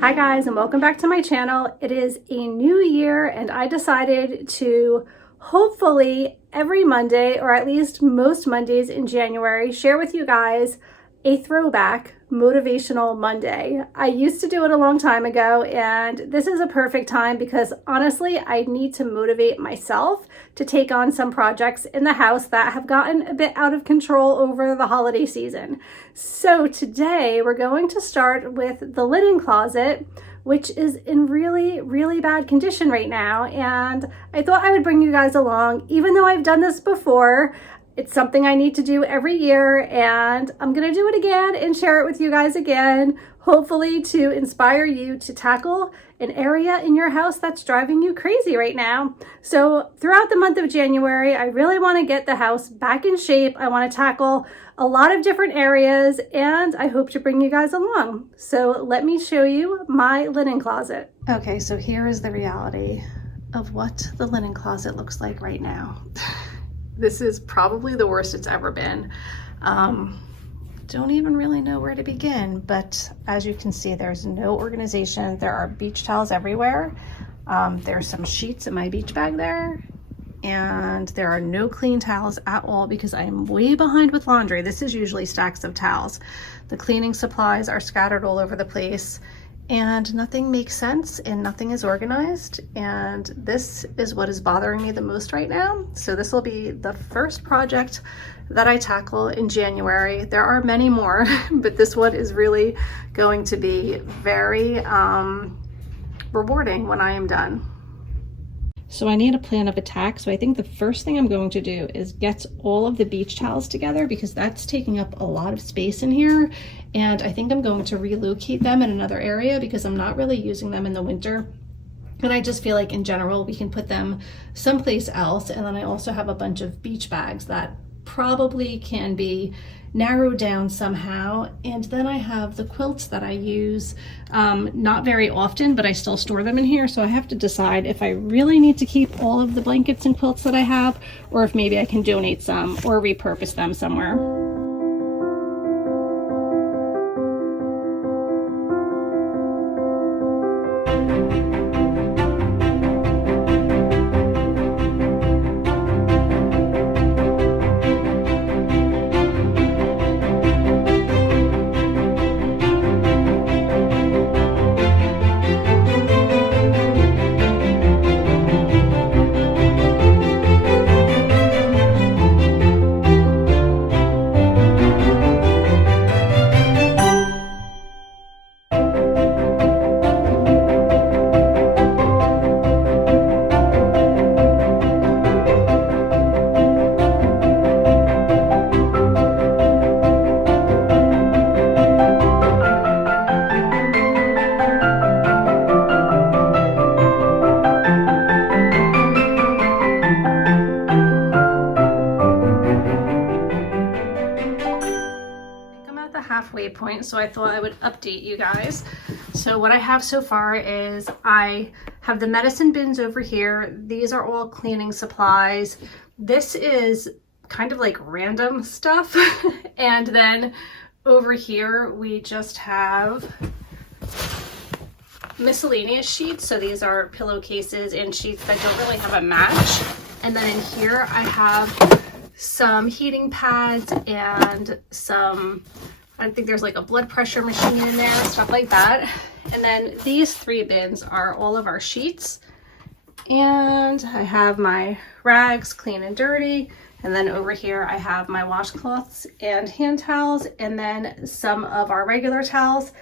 Hi guys, and welcome back to my channel. It is a new year and I decided to hopefully every Monday, or at least most Mondays in January, share with you guys a throwback Motivational Monday. I used to do it a long time ago, and this is a perfect time because honestly, I need to motivate myself to take on some projects in the house that have gotten a bit out of control over the holiday season. So today we're going to start with the linen closet, which is in really bad condition right now. And I thought I would bring you guys along, even though I've done this before. It's something I need to do every year, and I'm gonna do it again and share it with you guys again, hopefully to inspire you to tackle an area in your house that's driving you crazy right now. So throughout the month of January, I really wanna get the house back in shape. I wanna tackle a lot of different areas, and I hope to bring you guys along. So let me show you my linen closet. Okay, so here is the reality of what the linen closet looks like right now. This is probably the worst it's ever been. Don't even really know where to begin, but as you can see, there's no organization. There are beach towels everywhere. There's some sheets in my beach bag there, and there are no clean towels at all because I'm way behind with laundry. This is usually stacks of towels. The cleaning supplies are scattered all over the place, and nothing makes sense and nothing is organized, and this is what is bothering me the most right now. So this will be the first project that I tackle in January. There are many more, but this one is really going to be very rewarding when I am done. So I need a plan of attack. So I think the first thing I'm going to do is get all of the beach towels together because that's taking up a lot of space in here. And I think I'm going to relocate them in another area because I'm not really using them in the winter. And I just feel like in general, we can put them someplace else. And then I also have a bunch of beach bags that probably can be narrowed down somehow. And then I have the quilts that I use not very often, but I still store them in here. So I have to decide if I really need to keep all of the blankets and quilts that I have, or if maybe I can donate some or repurpose them somewhere. Halfway point, so I thought I would update you guys. So what I have so far is I have the medicine bins over here. These are all cleaning supplies. This is kind of like random stuff. And then over here we just have miscellaneous sheets. So these are pillowcases and sheets that don't really have a match. And then in here I have some heating pads and some, I think there's like a blood pressure machine in there, stuff like that. And then these three bins are all of our sheets. And I have my rags, clean and dirty. And then over here I have my washcloths and hand towels, and then some of our regular towels.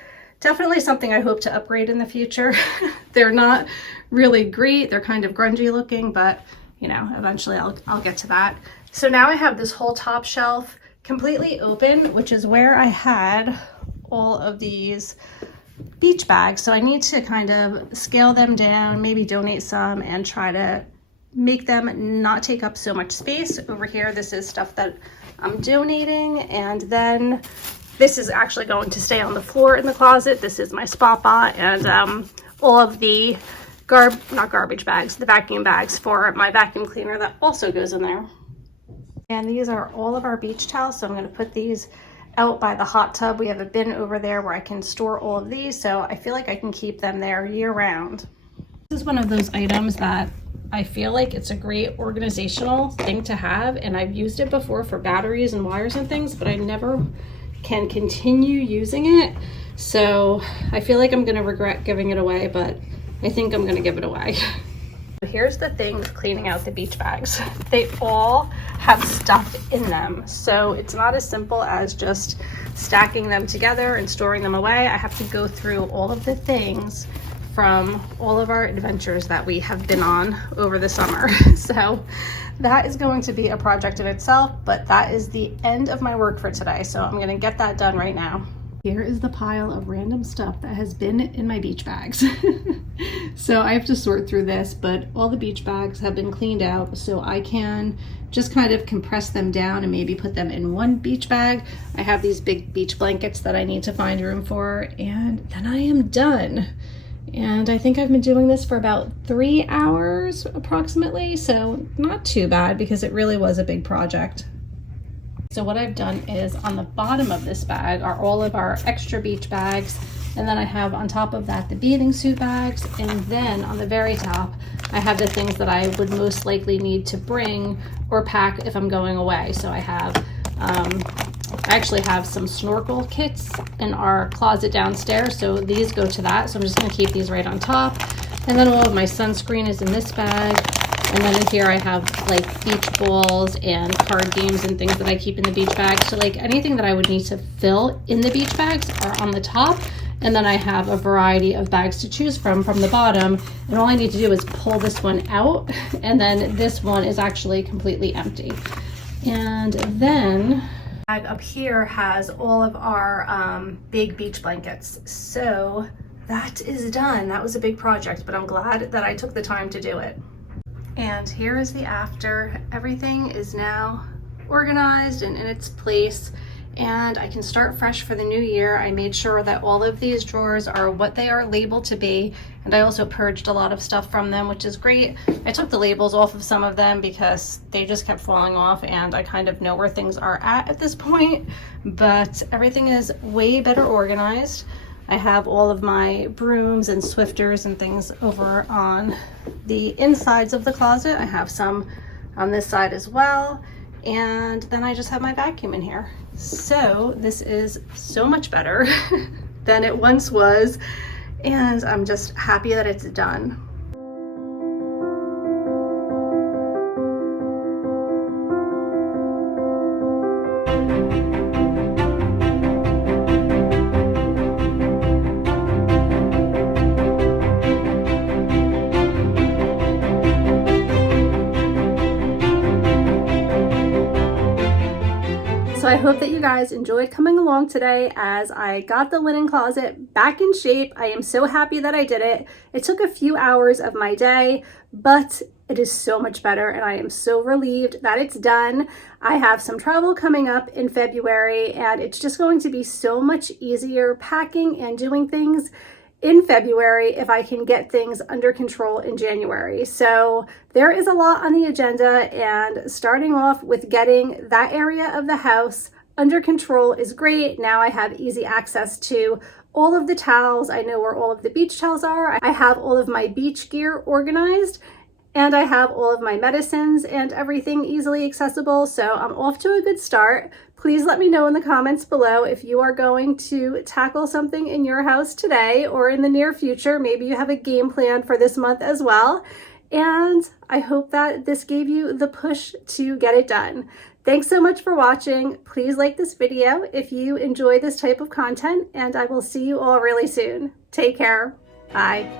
Definitely something I hope to upgrade in the future. They're not really great. They're kind of grungy looking, but you know, eventually I'll get to that. So now I have this whole top shelf completely open, which is where I had all of these beach bags. So I need to kind of scale them down, maybe donate some, and try to make them not take up so much space. Over here, this is stuff that I'm donating, and then this is actually going to stay on the floor in the closet. This is my spot bot, and all of the not garbage bags, the vacuum bags for my vacuum cleaner that also goes in there. And these are all of our beach towels, so I'm going to put these out by the hot tub. We have a bin over there where I can store all of these, so I feel like I can keep them there year round. This is one of those items that I feel like it's a great organizational thing to have, and I've used it before for batteries and wires and things, but I never can continue using it. So I feel like I'm gonna regret giving it away, but I think I'm gonna give it away. Here's the thing with cleaning out the beach bags. They all have stuff in them. So it's not as simple as just stacking them together and storing them away. I have to go through all of the things from all of our adventures that we have been on over the summer. So that is going to be a project of itself, but that is the end of my work for today. So I'm gonna get that done right now. Here is the pile of random stuff that has been in my beach bags. So I have to sort through this, but all the beach bags have been cleaned out, so I can just kind of compress them down and maybe put them in one beach bag. I have these big beach blankets that I need to find room for, and then I am done. And I think I've been doing this for about 3 hours approximately, so not too bad because it really was a big project. So what I've done is on the bottom of this bag are all of our extra beach bags, and then I have on top of that the bathing suit bags, and then on the very top I have the things that I would most likely need to bring or pack if I'm going away. So I have I actually have some snorkel kits in our closet downstairs, so these go to that. So I'm just going to keep these right on top, and then all of my sunscreen is in this bag. And then in here I have like beach balls and card games and things that I keep in the beach bag. So like anything that I would need to fill in the beach bags are on the top. And then I have a variety of bags to choose from the bottom. And all I need to do is pull this one out. And then this one is actually completely empty. And then bag up here has all of our big beach blankets. So that is done. That was a big project, but I'm glad that I took the time to do it. And here is the after. Everything is now organized and in its place, and I can start fresh for the new year. I made sure that all of these drawers are what they are labeled to be, and I also purged a lot of stuff from them, which is great. I took the labels off of some of them because they just kept falling off, and I kind of know where things are at this point, but everything is way better organized. I have all of my brooms and Swifters and things over on the insides of the closet. I have some on this side as well. And then I just have my vacuum in here. So this is so much better than it once was. And I'm just happy that it's done. So I hope that you guys enjoyed coming along today as I got the linen closet back in shape. I am so happy that I did it. It took a few hours of my day, but it is so much better and I am so relieved that it's done. I have some travel coming up in February and it's just going to be so much easier packing and doing things in February if I can get things under control in January. So there is a lot on the agenda, and starting off with getting that area of the house under control is great. Now I have easy access to all of the towels. I know where all of the beach towels are. I have all of my beach gear organized, and I have all of my medicines and everything easily accessible. So I'm off to a good start. Please let me know in the comments below if you are going to tackle something in your house today or in the near future. Maybe you have a game plan for this month as well. And I hope that this gave you the push to get it done. Thanks so much for watching. Please like this video if you enjoy this type of content, and I will see you all really soon. Take care. Bye.